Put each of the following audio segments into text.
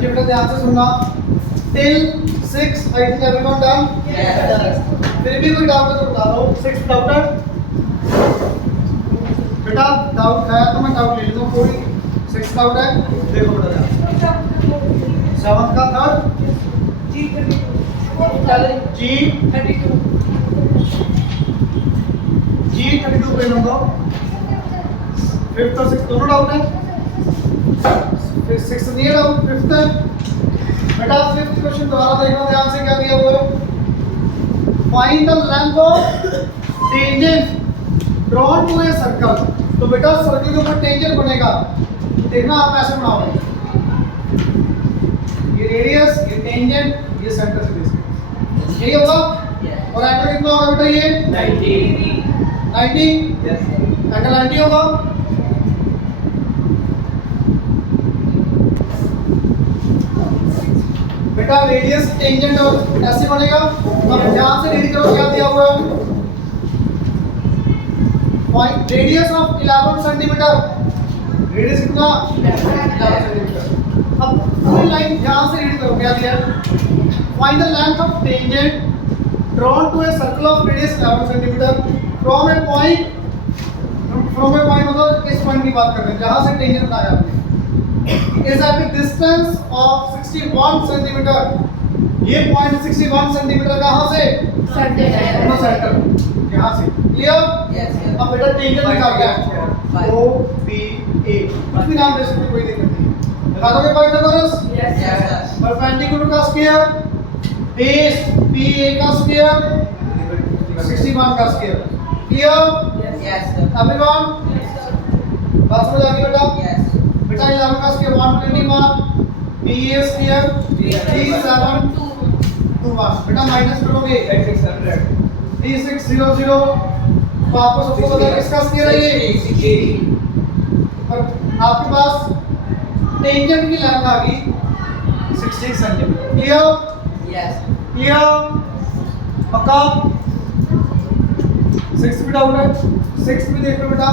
जी बेटा ध्यान से सुनना। Till 6 I think everyone done. फिर भी कोई डाउट है तो बता दो। 6 डाउटर बेटा डाउट है तो मैं डाउट ले लेता हूँ। कोई 6 डाउट है देखो बेटा। 7 का थर्ड G32 पे नंबर। 5th और 6th दोनों डाउट है। फिर 6th नहीं डाउट, 5th है बेटा। 5th क्वेश्चन दोबारा देखना ध्यान से, क्या दिया हुआ है। Find the length of tangent drawn to a circle. तो बेटा सर्कल के ऊपर टेंजेंट बनेगा, देखना आप ऐसे बनाओगे। ये रेडियस, ये टेंजेंट, ये सेंटर से बेस, यही होगा। और एंगल कितना होगा बेटा? ये 90 यस एंगल 90 होगा। बेटा रेडियस टेंजेंट और ऐसे बनेगा। अब ध्यान से रीड करो क्या दिया हुआ है। Radius of 11 centimetre. रेडियस कितना? 11 सेंटीमीटर। अब पूरी लाइन ध्यान से रीड करो क्या दिया है। Find the length of tangent drawn to a circle of radius 11 cm from a point मतलब इस पॉइंट की बात कर रहे हैं जहां से टेंजेंट बनाया आपने, is at a distance of 61 cm। ये पॉइंट 61 सेंटीमीटर कहां से? सेंटर यहां से। क्लियर? यस। अब बेटा टेंजेंट निकाल गया O B A, इसमें नाम दे सकते, कोई दिक्कत नहीं। लगा दोगे पाइथागोरस? यस। परपेंडिकुलर का स्क्वायर, बेस PA का स्क्वायर, 61 का स्क्वायर। क्लियर? Yes everyone. बात समझ आ गई बेटा? यस। बेटा 11 का स्क्वायर 121, PA स्क्वायर 3721। बेटा माइनस करोगे 3600। वापस उसको बता किसका स्क्वायर है ये? और आपके पास टेंजेंट की लेंथ आ गई 60 सेंटीमीटर। क्लियर? यस। क्लियर? पक्का? 6th भी डाउट है। 6th भी देख लो बेटा।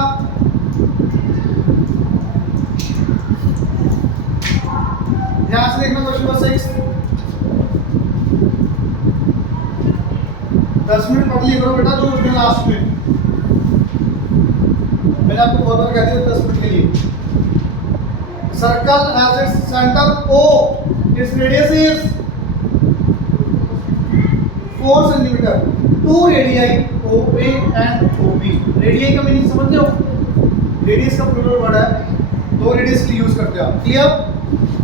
ध्यान से देखना क्वेश्चन नंबर 6। 10 मिनट पढ़ लिया करो बेटा, जो उसमें लास्ट में मैंने आपको बहुत बार कह दिया 10 मिनट के लिए। Circle has its centre O, its radius is 4 centimetre. 2 radii OA and OB। Radii का मीनिंग समझते हो? रेडियस का प्लूरल वर्ड है, 2 रेडियस के लिए यूज करते हो। Clear?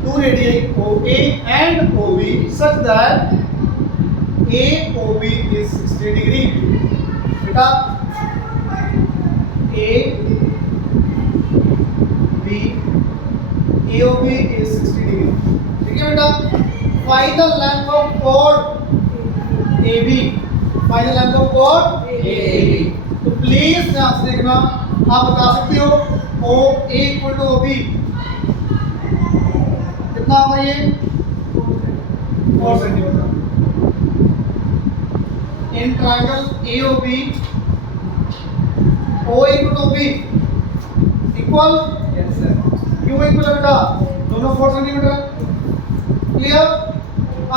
2 radii OA and OB such that AOB is 60 degree. बेटा AOB is 60 डिग्री। ठीक है बेटा? Find the length of chord AB। Find the length of chord AB। तो प्लीज ध्यान से देखना, आप बता सकते हो OA इक्वल टू OB कितना होगा? ये 4 centimetre. In triangle AOB OA equal to OB equal. Yes sir. क्यों इक्वल है बेटा? दोनों 4 सेंटीमीटर। क्लियर?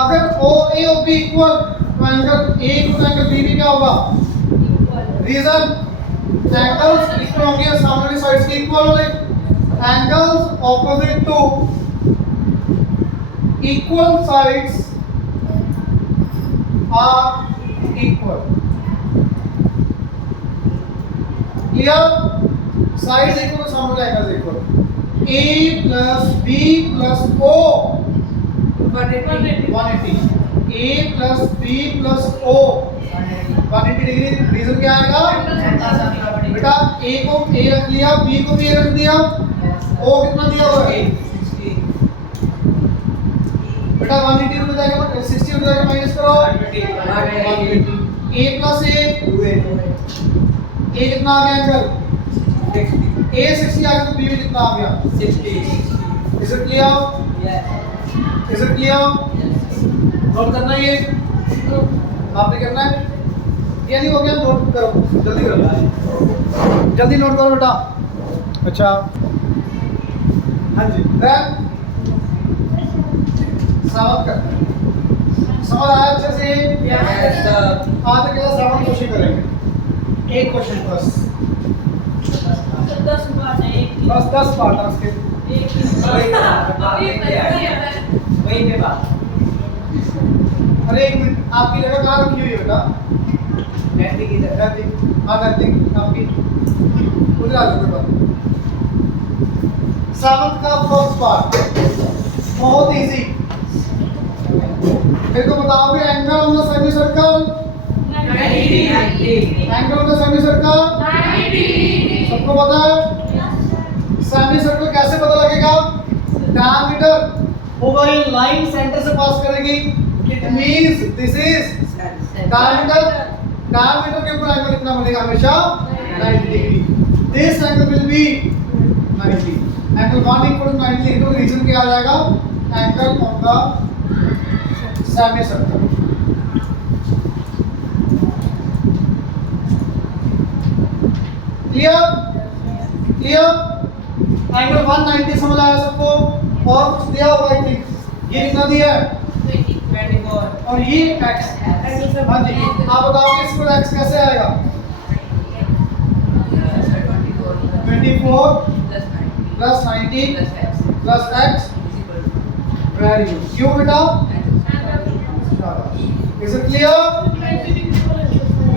अगर OA OB इक्वल तो angle A equal angle B भी क्या होगा? रीजन एंगल्स इक्वल होंगे सामने वाली साइड्स के इक्वल होंगे। Angles opposite to equal sides are equal. Clear? Sides equal, सामने वाले angles equal. A plus B plus O 180। A plus B plus O 180 degree. Reason क्या आएगा? बेटा A को A रख लिया, B को B रख दिया, O कितना दिया हुआ है? 60। बेटा 180 उधर जाएगा, 60 उधर जाएगा, माइनस करो 120। A plus A 2A। A कितना आ गया एंगल? 60। A 60 आ गया तो B में कितना आ गया? 60। Is it clear? Yes. Is it clear? Note करना है ये, आपने करना है। ये नहीं हो गया नोट करो, जल्दी करो, जल्दी नोट करो बेटा। अच्छा हाँ जी। साबित करते हैं। समझ आया अच्छे से? आधे क्लास 7 क्वेश्चन करेंगे, एक क्वेश्चन बस 10 पार्ट है उसके। वहीं पे बात। अरे एक मिनट, आपकी जगह कहाँ रखी हुई है बेटा? नैतिक इधर। नैतिक, हाँ नैतिक आपकी उधर आ जाओ बेटा। 7 का फर्स्ट पार्ट बहुत इजी। मेरे को बताओगे angle on the semi circle? 90। Angle on the semi circle 90। सबको पता है? सेमी सर्कल कैसे पता लगेगा? डायमीटर होगा, ये लाइन सेंटर से पास करेगी, it means this is diameter. Diameter के ऊपर एंगल कितना बनेगा? हमेशा 90 degree. This angle will be 90। Angle 1 equal to 90 degree, तो रीजन क्या आ जाएगा? Angle on the semi circle. Clear? Clear? Angle 190 समझ आया सबको? और कुछ दिया होगा आई थिंक, ये कितना दिया है? 24। और ये x। हाँ जी, आप बताओ कि इसमें x कैसे आएगा? 24 plus 90 plus x। Very good. क्यों बेटा? Is it clear?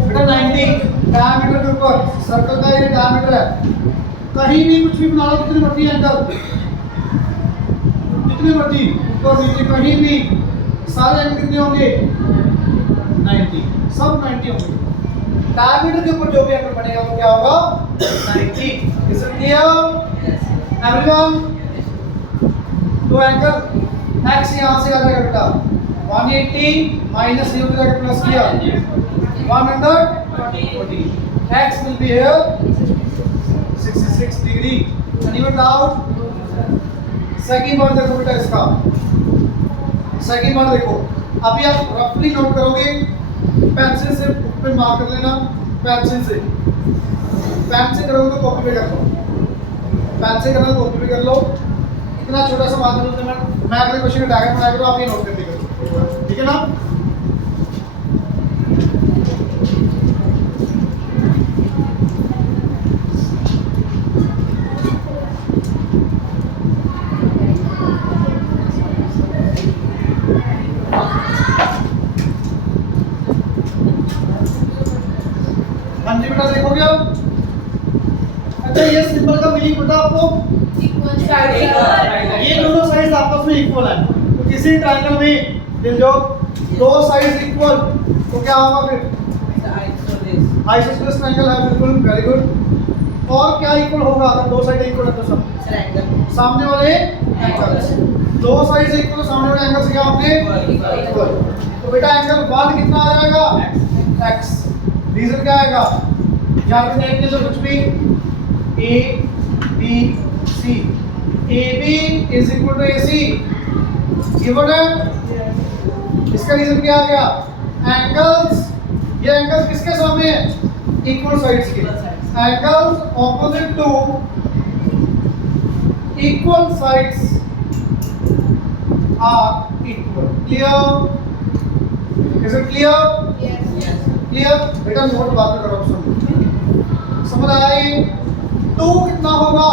बेटा 90 डायमीटर के ऊपर सर्कल का ये डायमीटर है। कहीं भी कुछ भी बना लो, कितनी मर्जी एंगल, कितनी मर्जी ऊपर नीचे कहीं भी, सारे एंगल कितने होंगे? 90, सब 90 होंगे। डायमीटर के ऊपर जो भी एंगल बनेगा वो क्या होगा? 90। Is it clear everyone? तो एंगल x यहां से आ जाएगा बेटा 180 माइनस ये हो जाएगा प्लस किया 140। x will be here 66 degree. Anyone doubt? Second बार देखो बेटा इसका, सेकंड बार देखो। अभी आप रफली नोट करोगे, पेंसिल से पे मार्क कर लेना, पेंसिल से करोगे तो कॉपी पे कर लो, पेंसिल करना तो कॉपी पे कर लो। इतना छोटा सा मार्क कर लो, मैं अगले क्वेश्चन का डायग्राम बनाया करो, आप ये नोट कर लीजिए, ठीक है ना? हाँ जी बेटा देखोगे अब? अच्छा ये सिंबल का मीनिंग पता आपको? ये दोनों साइड आपस में इक्वल है, तो किसी ट्रायंगल में जो दो साइड इक्वल तो क्या होगा फिर? आइसोसेलेस ट्रायंगल है, बिल्कुल वेरी गुड। और क्या इक्वल होगा अगर दो साइड इक्वल है तो? सब सामने वाले एंगल, दो साइड से इक्वल, सामने वाले एंगल से क्या होंगे? इक्वल। तो बेटा एंगल 1 कितना आ जाएगा? x। रीजन क्या आएगा? यहाँ पे देख लीजिए कुछ भी, a b c, ab is equal to ac, given है। इसका रीजन क्या आ गया? एंगल्स, ये एंगल्स किसके सामने है? इक्वल साइड्स के। Angles opposite to equal sides are equal. Clear? Is it clear? Clear? बेटा नोट बात करो, समझ आया? ये 2 कितना होगा?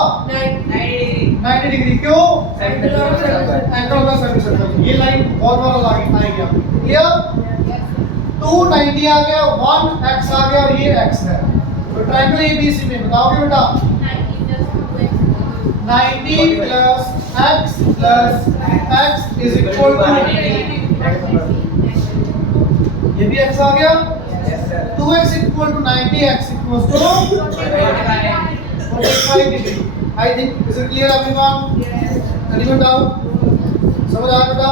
90 डिग्री। क्यों? Angle of semi circle. ये लाइन बहुत बार आएगी आपको। क्लियर? 2 90 आ गया, 1 x आ गया और ये x है। तो ट्रायंगल ABC में बताओगे बेटा? 90 plus x is equal to, ये भी x आ गया, 2x equal to 90, x equals to 45 degree. I think is it clear everyone? Anyone doubt? समझ आया बेटा?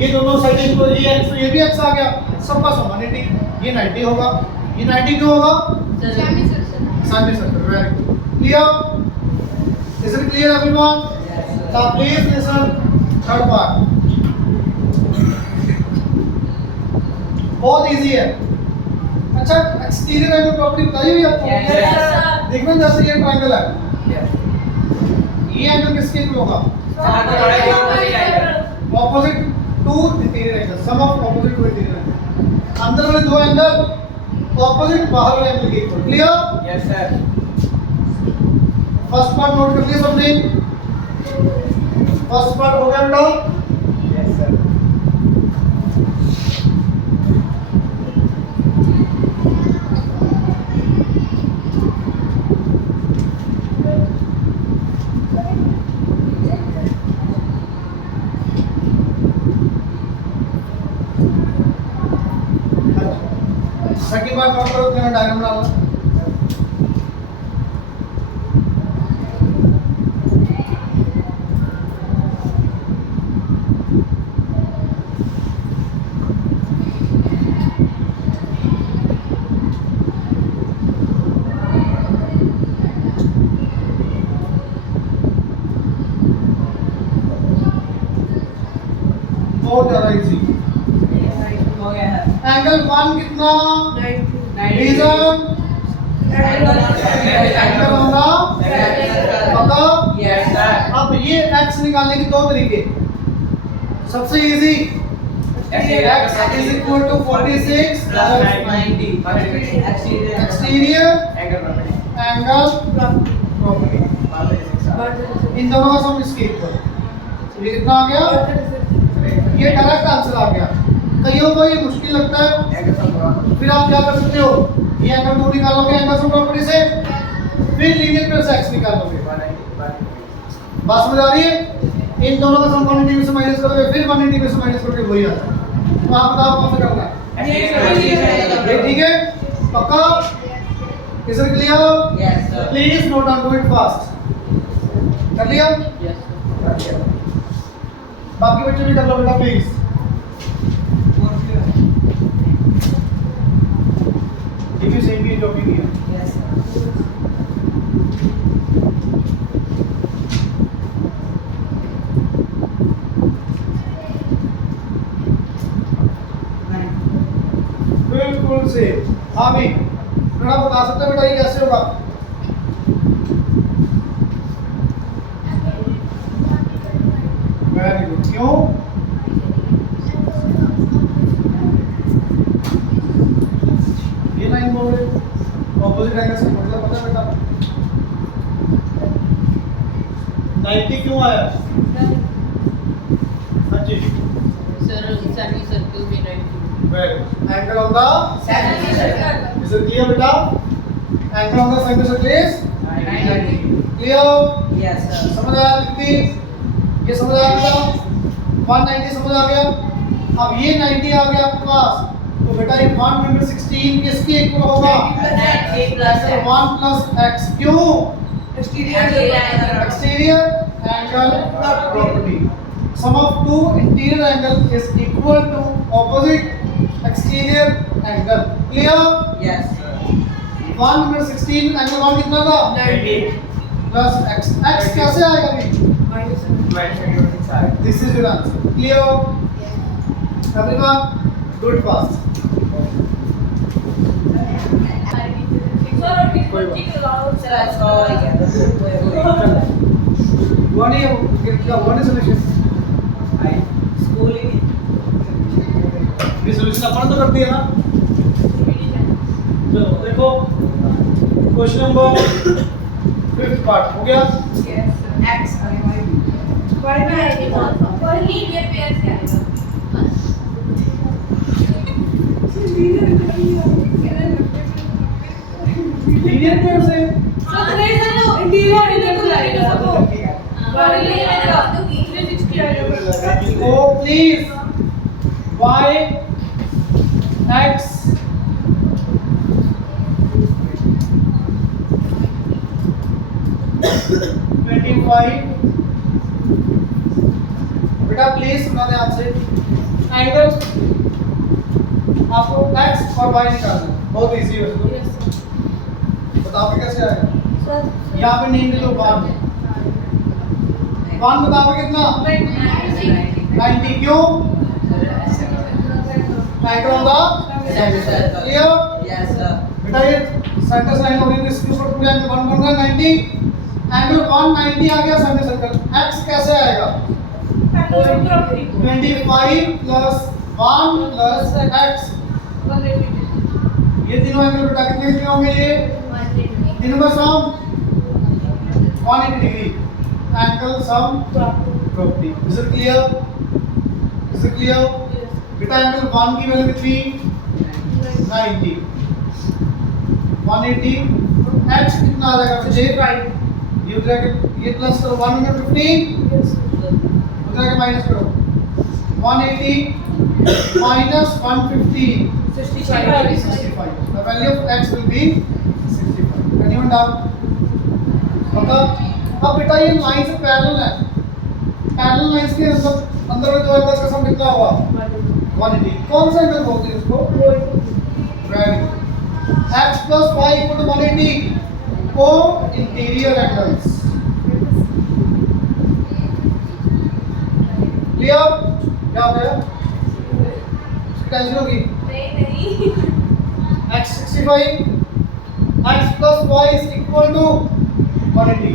ये दोनों साइड इक्वल, ये x तो ये भी x आ गया, सबका समान 80, ये 90 होगा। ये 90 क्यों होगा? Semi circle. Very good. Clear? Is it clear everyone? Now please listen third part. बहुत इजी है। अच्छा एक्सटीरियर एंगल प्रॉपर्टी बताई हुई आपको? देखना जैसे ये ट्रायंगल है, ये एंगल किसके इक्वल होगा? Opposite to two interior angle, sum of opposite two interior angle. अंदर वाले दो एंगल ऑपोजिट बाहर वाले एंगल के equal. Clear? Yes, sir. First part note कर लिया सबने? फर्स्ट पार्ट हो गया बेटा? Yes, sir. Second part note करो, मैं डायग्राम बनाऊंगा। बहुत ज्यादा इजी। हो गया है। एंगल 1 कितना? 90 रीजन एंगल होगा पता। Yes, sir. अब ये x निकालने के दो तरीके। सबसे easy x is equal to 46 Plus 90. Exterior. Exterior Angle property. Angle property. इन दोनों का सम इसके इक्वल। ये कितना आ गया? ये डायरेक्ट आंसर आ गया। कईयों को ये मुश्किल लगता है, Angle from property. फिर आप क्या कर सकते हो? ये एंगल 2 निकालोगे एंगल सम प्रॉपर्टी से, फिर लीनियर प्लस x निकालोगे। 190. बात समझ आ रही है? इन दोनों का सम 180 में से माइनस करोगे, फिर 180 में से माइनस करोगे, वही आता है। तो आप बताओ कौन सा करना है? ये ठीक है? पक्का? Is it clear? Yes, sir. Please note down, do it fast. कर लिया? Yes, sir. बाकी बच्चे भी कर लो बेटा प्लीज। ये भी सेम ही टॉपिक है। Yes, sir. बिल्कुल से हाँ भी थोड़ा बता सकते हो बेटा ये कैसे होगा? Very good. क्यों? ये लाइन बोल रहे ऑपोजिट एंगल से मतलब पता है बेटा 90 क्यों आया? हाँ जी very good. Angle on the is it clear बेटा? Angle on the centre circle is 90. Clear? Yes, sir. समझ आया कितनी? ये समझ आया बेटा? 190 समझ आ गया। अब ये 90 आ गया आपके पास, तो बेटा ये 116 किसके इक्वल होगा? 1 प्लस x। क्यों? Exterior angle property. Sum of two interior angle is equal to opposite exterior angle. Clear? Yes, sir. 116 angle 1 कितना था? 90. Plus x। x कैसे आएगा अभी? This is your answer. Clear? Everyone, do it fast. One is solution. ये solution अपन तो कर दिया ना? चलो देखो क्वेश्चन नंबर 5th पार्ट हो गया। लीनियर पेयर से ओ प्लीज y x बेटा प्लीज सुना ध्यान से। एंगल आपको x और y निकालना है, बहुत इजी है उसको। बताओ कैसे आएगा? यहाँ पे नेम ले लो 1 बताओ कितना? 90 क्यों? एंगल होगा क्लियर? Yes, sir. बेटा ये सेंटर लाइन हो रही है, इसके ऊपर पूरा एंगल 1 बन रहा है 90। एंगल 190 आ गया सेंटर सर्कल। x कैसे आएगा? 25 प्लस 1 प्लस x। ये तीनों एंगल बेटा कितने कितने होंगे ये? तीनों का sum 180 degree. Angle sum property. Is it clear? Is it clear? बेटा एंगल 1 की वैल्यू कितनी? 90। 180 x कितना आ जाएगा मुझे? ये उधर के ये प्लस करो 115 उधर के माइनस करो 180 minus 150 65. The value of x will be 65. Anyone doubt? मतलब अब बेटा ये लाइन से पैरेलल है। पैरेलल लाइंस के अंदर में जो एंगल्स का सम कितना हुआ? 180। कौन सा एंगल बोलते हैं इसको? Very good. x plus y equal to 180 को इंटीरियर एंगल्स। क्लियर? क्या हो गया? टेंशन होगी? x 65 x plus y is equal to 180.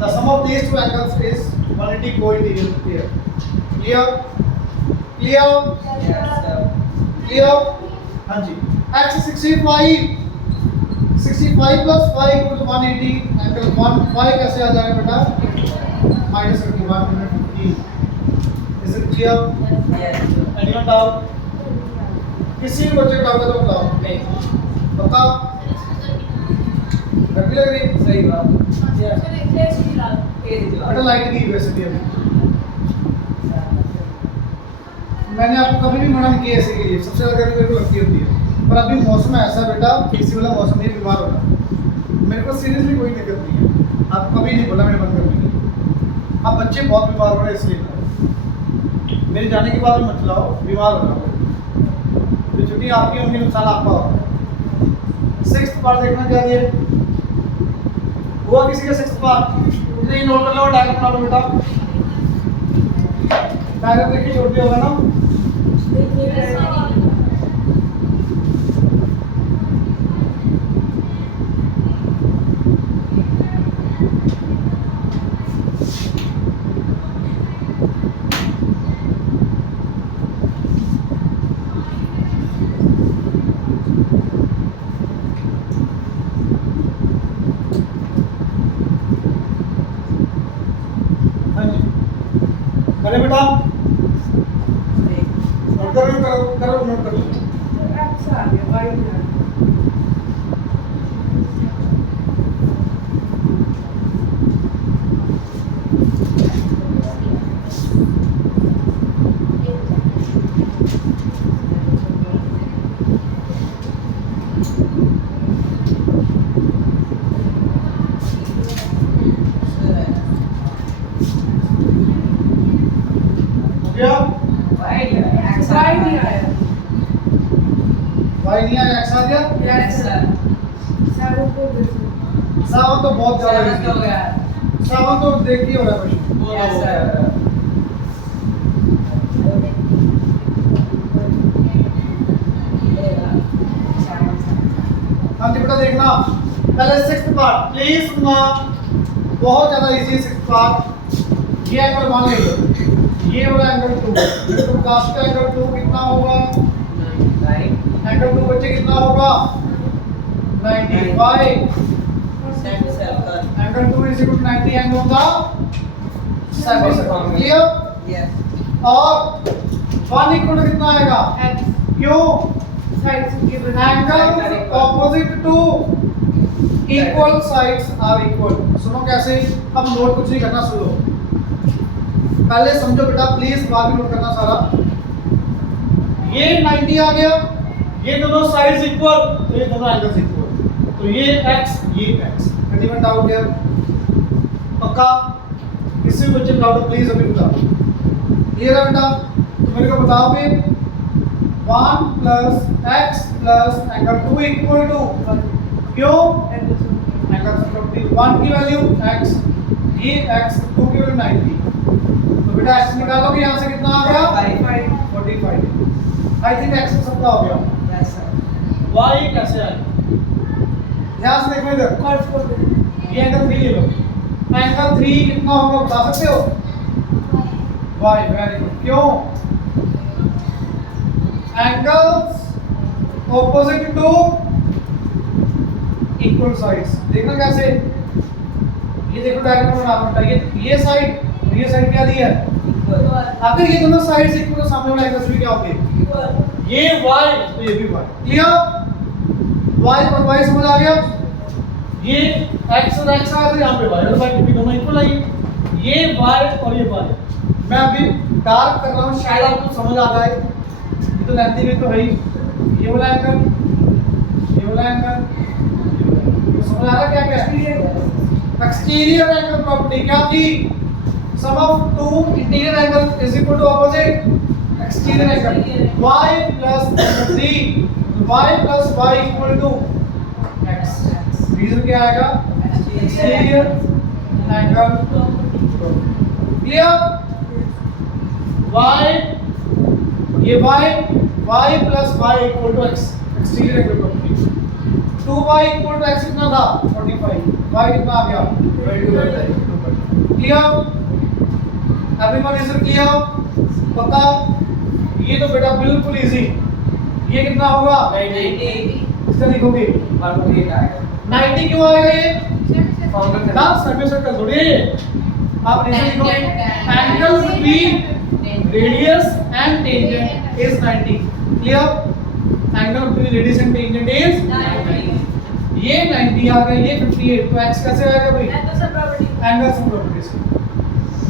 The sum of these two angles is 180 co-interior here. Clear? Clear? Yes, sir. Clear? हाँ जी। x 65 plus y equal to 180 angle 1 y कैसे आ जाएगा बेटा? minus 31 15. Is it clear? Yes, sir. Anyone doubt? किसी भी बच्चे को doubt है तो बताओ। नहीं बताओ। गर्मी लग रही है? सही बात। बेटा लाइट की वैसे भी अभी मैंने आपको कभी भी मना नहीं किया ऐसे के लिए। सबसे ज्यादा गर्मी मेरे को लगती होती है, पर अभी मौसम ऐसा बेटा एसी वाला मौसम नहीं, बीमार होना। मेरे को सीरियसली कोई दिक्कत नहीं है। आप कभी नहीं बोला मैंने बंद करने के लिए। आप बच्चे बहुत बीमार हो रहे हैं इसलिए मेरे जाने के बाद मत लाओ, बीमार हो रहा तो छुट्टी आपकी होंगी, नुकसान आपका होगा। 6th पार्ट देखना क्या दिए हुआ किसी का 6th पार्ट? नहीं नोट कर लो, डायग्राम बना लो बेटा। डायग्राम देखिए छोड़ दिया होगा ना? अरे बेटा नोट करो नोट कर लो। भाई नहीं आया एक्स आ गया? Yes, sir. 7 तो बहुत ज्यादा Seven हो गया। 7 तो देख ही हो रहा है Yes, sir. हाँ जी बेटा देखना पहले 6th पार्ट प्लीज सुनना, बहुत ज्यादा इजी 6th पार्ट। ये एंगल मान लो, ये वाला एंगल 2, तो लास्ट का एंगल 2 कितना होगा? एंगल 2 बच्चे कितना होगा? 95। Angle 2 is equal to 90 angle होगा 77। क्लियर? Yes. और 1 इक्वल टू कितना आएगा? क्यों? Angle opposite to equal sides are equal. सुनो कैसे? अब नोट कुछ नहीं करना, सुनो पहले समझो बेटा प्लीज, बाद में नोट करना सारा। ये 90 आ गया, ये दोनों साइड्स इक्वल, तो ये दोनों एंगल्स इक्वल, तो ये x ये x। एनीवन डाउट है? पक्का? किसी भी बच्चे को डाउट प्लीज अभी बताओ। क्लियर है बेटा? तो मेरे को बताओ भी 1 plus x plus angle 2 equal to क्यों? एंगल प्रॉपर्टी 1 की वैल्यू x, ये x 2 की वैल्यू 90। तो बेटा x निकालोगे यहाँ से कितना आ गया? 45। आई थिंक x सबका हो गया। Yes, sir. y कैसे आएगा? ध्यान से देखो इधर, ये एंगल 3 ले लो। एंगल 3 कितना होगा बता सकते हो? y, very good. क्यों? Angles opposite to equal sides. देखना कैसे, ये देखो डायग्राम बना रहा हूं। ये साइड क्या दी है? अगर ये दोनों साइड्स इक्वल तो सामने वाला एंगल्स भी क्या होंगे? ये y तो ये भी y। क्लियर? y और y समझ आ गया? ये x और x आ गया, यहाँ पे y और y भी दोनों इक्वल है। ये y और ये y। मैं अभी डार्क कर रहा हूँ, शायद आपको समझ आ जाए। ये तो लेंथी में तो है ही। ये वाला एंगल, ये वाला एंगल, तो समझ आ रहा क्या क्या है? एक्सटीरियर एंगल प्रॉपर्टी क्या थी? Sum of two interior angle is equal to opposite exterior angle. y plus 3 y plus y equal to x। Reason क्या आएगा? Exterior angle. क्लियर? y, ये y plus y equal to x, exterior angle property. 2y equal to x कितना था? 45। y कितना आ गया? 22। Clear? Everyone is clear? पक्का? ये तो बेटा बिल्कुल इजी। ये कितना होगा? 90। इसका लिखोगे 90 क्यों आएगा ये? ना सर्वे सर्कल थोड़ी है ये। आप ऐसे लिखोगे angle between radius and tangent is 90। Clear? Angle between radius and tangent is 90। ये 90 आ गया, ये 58। तो x कैसे आएगा भाई? एंगल सम प्रॉपर्टी से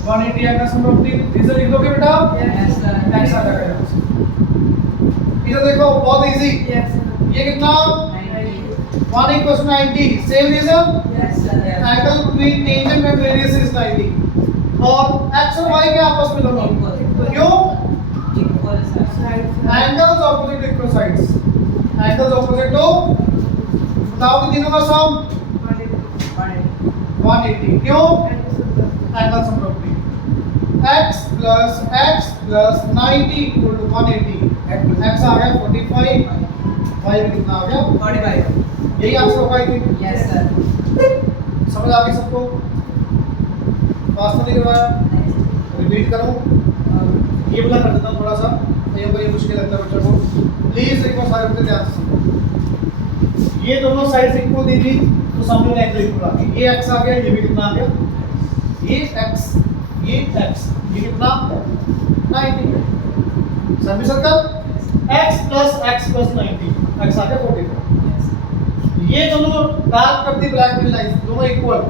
180 एंगल सम प्रॉपर्टी। रीजन लिख दोगे बेटा? Yes sir. x आ जाएगा। इधर देखो बहुत इजी। ये कितना? 1 equals to 90। Same reason? Yes sir. Angle between tangent and radius is 90। और x और y के आपस में दोनों क्यों? Equal sir. Angles opposite equal sides. Angles opposite to, बताओ कि तीनों का सम 180। क्यों? Angle sum property. x plus 90 equal to 180। x आ गया 45, y भी कितना आ गया? 45। यही आंसर होगा आई थिंक। Yes sir. समझ आ गई सबको? पास तो नहीं करवाया? रिपीट करूं? ये वाला कर देता हूं थोड़ा सा, ये मुश्किल लगता है बच्चों को। प्लीज एक बार सारे बच्चे ध्यान से सुनो। ये दोनों साइड्स इक्वल दी थी तो सामने वाला एंगल इक्वल आ गया। ये x आ गया, ये भी कितना आ गया? ये x, ये कितना? 90। सर्वे सर्कल x plus 90, x आ गया 44। ये दोनों डार्क करती ब्लैक में लाइन दोनों इक्वल।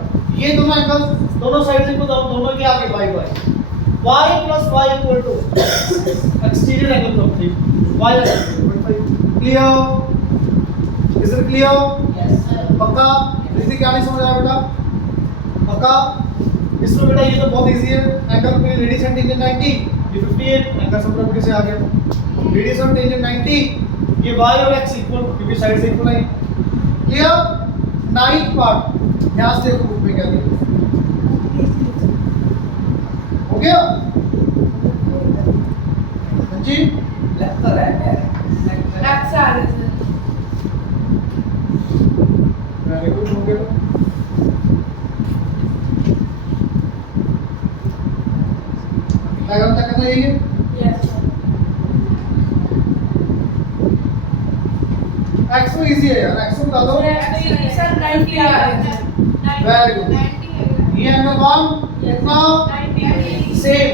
ये दोनों एंगल दोनों साइड इक्वल, दोनों के आगे y plus y equal to exterior angle property y clear? Is it clear? Yes sir. पक्का? इसी क्या नहीं समझ आया बेटा? पक्का? इसमें बेटा ये तो बहुत इजी है। एंगल पे रेडियस एंड टेंजेंट 90, ये 58 एंगल सम प्रॉपर्टी से आ गया। रेडियस और टेंजेंट 90, ये y और x इक्वल क्योंकि साइड से इक्वल है। क्लियर? 9th पार्ट ध्यान से देखो बुक में क्या दिया हो गया जी? लगता है वेरी गुड हो गया। डायग्राम तक करना यही है। x तो इजी है यार, x को बता दो। Very good. ये एंगल 1 कितना? सेम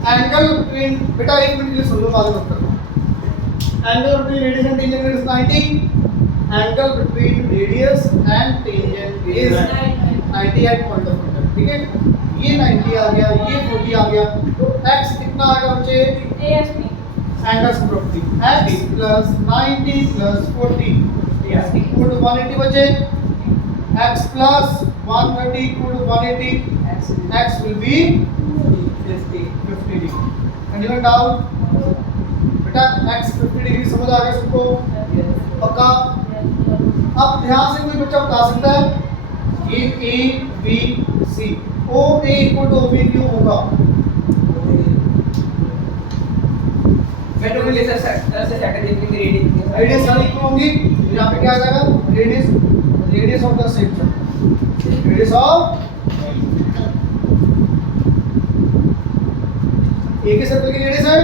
एंगल बिटवीन, बेटा एक मिनट के लिए सुन लो, बाद में मत करना। Angle between radius and tangent is 90। Angle between radius and tangent is 90 at point of contact. ठीक है? ये 90 आ गया, ये 40 आ गया, तो x कितना आ गया बच्चे? Angle sum property x plus 90 plus 40 equal to 180 बचे। x plus 130 equal to 180, x will be 50 degree। Anyone doubt? बेटा x 50 डिग्री समझ आ गया सबको? पक्का? अब ध्यान से कोई बच्चा बता सकता है ये A B C OA equal to OB क्यों होगा? रेडियस सारी इक्वल होंगी, यहाँ पे क्या आ जाएगा? Radius of the section, radius of एक ही सर्कल की रेडियस है।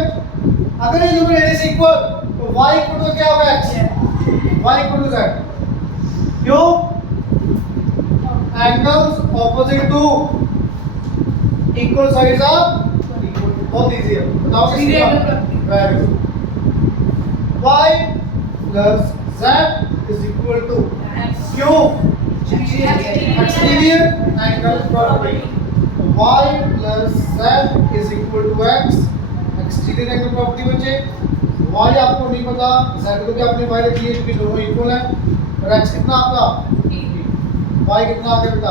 अगर ये दोनों रेडियस इक्वल तो y इक्वल टू क्या होगा x, y equal to z। क्यों? Angles opposite to equal sides are equal. बहुत इजी है, बताओ किसका? Very good. y plus z is equal to क्यों? Exterior angle property. y plus z is equal to x, exterior angle property बचे। y आपको नहीं पता, z को भी आपने y रख लिया क्योंकि दोनों इक्वल है। और x कितना आपका? y कितना आ गया बेटा?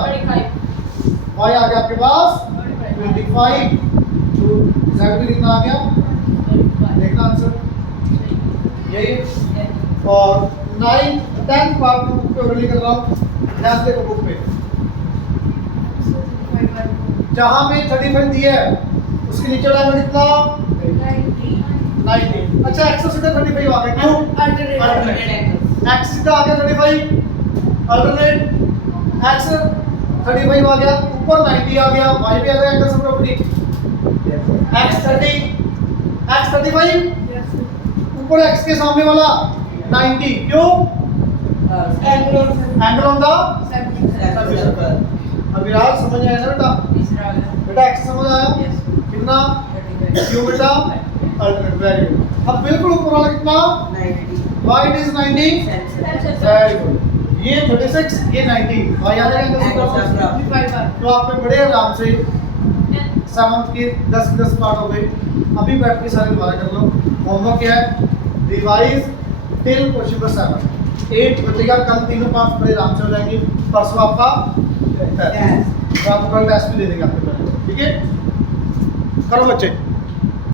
y आ गया आपके पास 25। तो z भी कितना आ गया? देखना आंसर यही है। और 9th 10th पार्ट में बुक पे ओरली कर रहा हूँ, ध्यान से देखो बुक पे। जहाँ पे 35 दिया है उसके नीचे वाला में कितना? 90। अच्छा x सीधा 35 आ गया, क्यों? x सीधा आ गया 35, अल्टरनेट x 35 आ गया, ऊपर 90 आ गया, y भी आ गया एंगल से प्रॉपर्टी। x 35 ऊपर x के सामने वाला 90, क्यों? Angle on the circle. अब यार समझ आया ना बेटा? बेटा x समझ आया? कितना? क्यों बेटा? अल्टरनेट। Very good. अब बिल्कुल ऊपर वाला कितना? y it is 90। Very good. ये 36, ये 90, y आ जाएगा एंगल से प्रॉपर्टी। तो आप पे बड़े आराम से 7th के 10 पार्ट हो गए। अभी बैठ के सारे दोबारा कर लो। होमवर्क क्या है? Revise till question number 7। 8 बचेगा, कल तीनों पार्ट बड़े आराम से हो जाएंगे। परसों आपका टेस्ट, तो आपको कल टेस्ट भी दे देंगे आपके पहले, ठीक है? करो बच्चे।